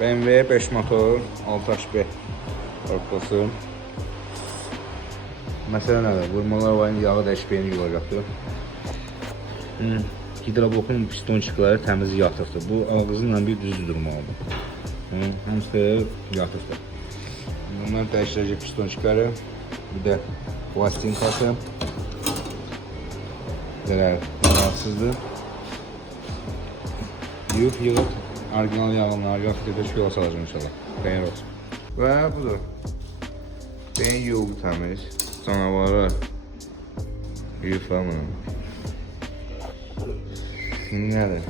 BMW 5 motor 6HP korpusu. Məsələ nədir? Vurmalar var, yağı dəyişməyini yolacaqdır. Hidroblokun pistonçikləri təmiz yatıqdır. Bu ağzınla bir düz durmalıdır. Hamısı yatıqdır. Bunlar dəyişdirəcək pistonçikləri. Bir də plastinkası. Zərər rahatsızdır. Yığıb orijinal yağınları yaxşıda şola salacağım inşallah. Xeyir olsun. Və budur. Beyin yolu təmiz. Canavarı yufamı. Nədir?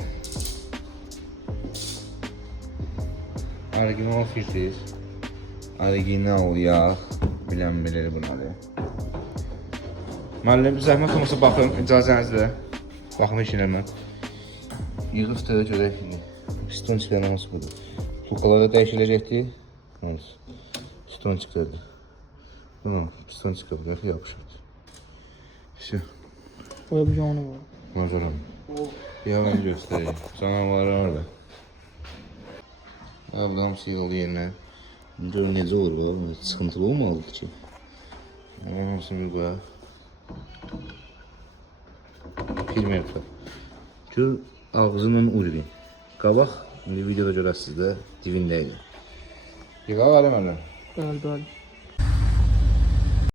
Orijinal filtriz. Orijinal yağ. Bilən bilir bunadır. Müəllim, zəhmət olmasa baxın, icazənizlə. Baxın işinəmə. Yığıb da görək. Piston çıxarması budur. Tulkalarda dəyişiləcəkdir. Piston çıxardı. Piston çıxardı, yapışırdı. Все. Orada bir canı var. Mazoram. Yalan göstəreyim. Canavarı orada. Ablam sıyıldı yerine. Gör necə olur bu? Sıxıntılı olmalıdır ki. Hamısını bir qoyaq. Filmer tutar. Gör ağzından ucuyum. Qabaq, indi videoda görəsiniz də dibindəydi. Yığa var əməllər. Bəli, bəli.